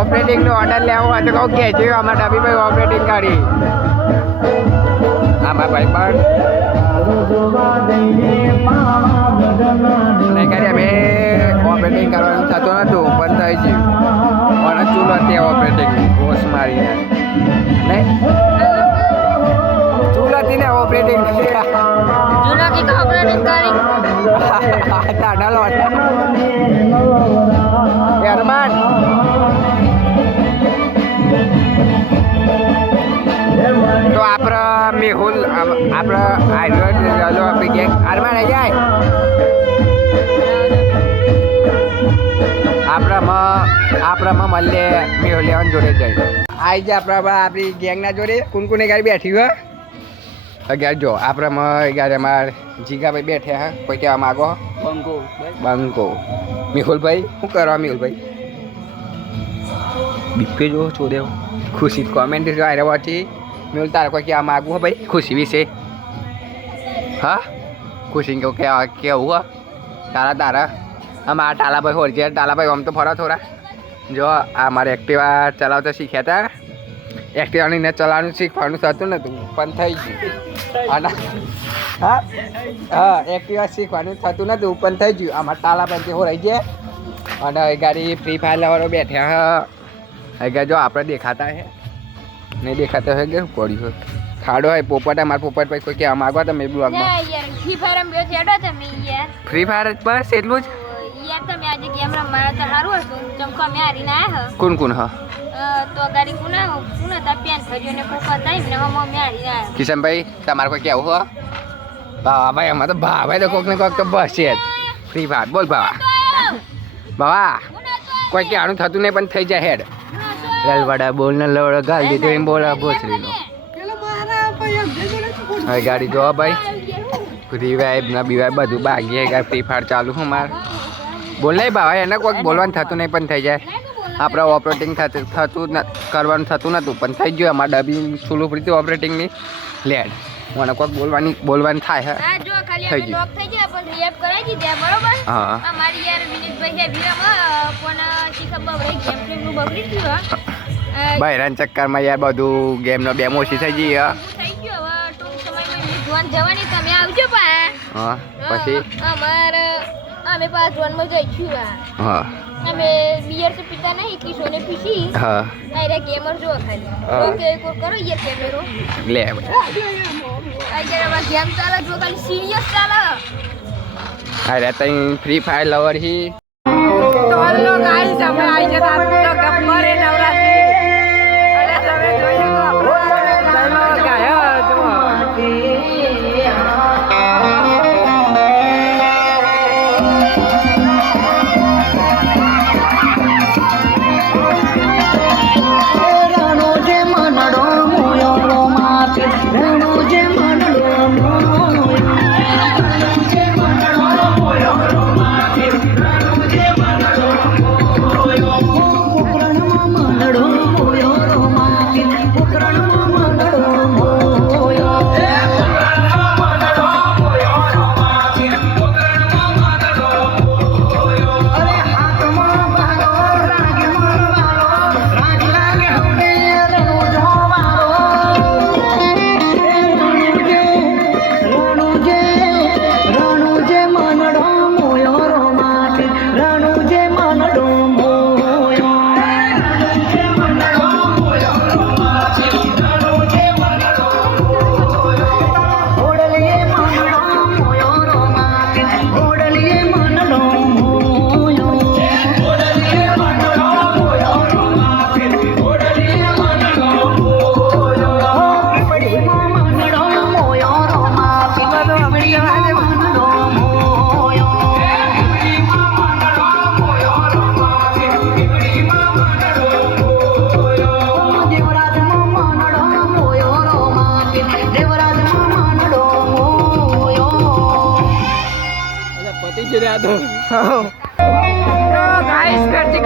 operating નો order લેવો હોય તો કહું કે છે અમારા ડાબીભાઈ ઓપરેટિંગ કાઢી આમાં ભાઈ પણ નહીં કરી અમે ઓપરેટિંગ કરવાનું થતું નતું પણ થઈ ગયું પણ ચૂલો ત્યાં ઓપરેટિંગ ઘોષ મારીને નહીં ચૂલાથી ને ઓપરેટિંગ ચૂલાથી તો ઓપરેટિંગ કરી ડાલો યરમાન તો આપણે મેહુલ આપણે આઈડલો આપણી ગેંગ અરમાન આવી જાય આપણામાં મળીએ મેહુલ લેવન જોડે જાય આવી જાય આપણી ગેંગના જોડે કુનકુને ગાડી બેઠી હોય અગિયાર જો આપણામાં અગિયાર અમારે જીગાભાઈ બેઠ્યા હા કોઈ કહેવા માગો બંકો મેહુલભાઈ શું કરવા મેહુલભાઈ બીપે જો ચોદેવ ખુશી કોમેન્ટ આવ્યા પછી મેહુલ તારે કોઈ કહેવા માગવું હો ભાઈ ખુશી વિશે હા ખુશી કેવું હા તારા અમારા ટાલાભાઈ હોરજે ટાલાભાઈ આમ તો ફરો થોડા જો આ મારે એક્ટિવા ચલાવતા શીખ્યા હતા એક્ટિવાની ને ચલાવવાનું શીખવાનું થતું નતું પણ થઈ ગયું હા એક્ટિવા શીખવાનું થતું નતું પણ થઈ ગયું અમારા ટાલાભાઈ હો રહી ગયા અને ગાડી ફ્રી ફાયર લેવાનો બેઠ્યા હા જો આપણે દેખાતા હે નહીં દેખાતા હોય કે પડ્યું હોય ખાડો હોય પોપટ મારા પોપટ ભાઈ કોઈ કહેવા માગવા તમે ફ્રી ફાયર બસ એટલું જ કોણ કોણ હા તો ગાડી કુના તા પેન ભજો ને પોપા થાય ને હમ મેળી ના કિશનભાઈ તમારે કોઈ કેવું હો ભાઈ અમારે તો ભાઈ તો કોક ને કોક તો બસ છે ફ્રી ફાયર બોલ બાવા કોઈ કહેવાનું થતું નહીં પણ થઈ જાય હેડ રલવાડા બોલ ને લવડા ગાલ દીધું એમ બોલા ભોસરી હવે ગાડી જોવા ભાઈ ફ્રી વાઇબ ના બીવાય બધું બાકી ફ્રી ફાયર ચાલુ હું માર બોલ નહીં બાવા એને કોઈક બોલવાનું થતું નહીં પણ થઈ જાય આપણે ઓપરેટિંગ થતું કરવાનું થતું નહોતું પણ થઈ ગયું અમારે ડબી સુલું પડી ઓપરેટિંગની લેડ મને કોઈક બોલવાનું થાય હા જો ખાલી આપણે લોક થઈ ગયા પણ રિએપ કરાવી દીધા બરોબર હા અમારી યાર વિનેશભાઈ હે વિરામ પણ શીખબ બગડી ગેમ પ્લે નું બગડી ગયું બહેરાન ચક્કરમાં યાર બધું ગેમનો ડેમો ઓછી થઈ ગઈ થઈ ગયો હવે ટૂંક સમયમાં જોન જવાની તમે આવજો પા હા પછી અમે પાસ જોનમાં જઈશું હા અમે બિયર તો પીતા નહીં કિશોને પીસી હા અરે ગેમર જો ખાલી ઓકે કો કરો યાર કેમેરો લે અગર હવે ગેમ ચાલે જો ખાલી સિરિયસ ચાલે અરે તઈ ફ્રી ફાયર લવર હી તો હલો ગાઈસ અમે આવી જતા તો ગબ્બરે નવરાત્રી અરે તમે જોયું તો આપણો ગાયો જો तो गाइस फिर से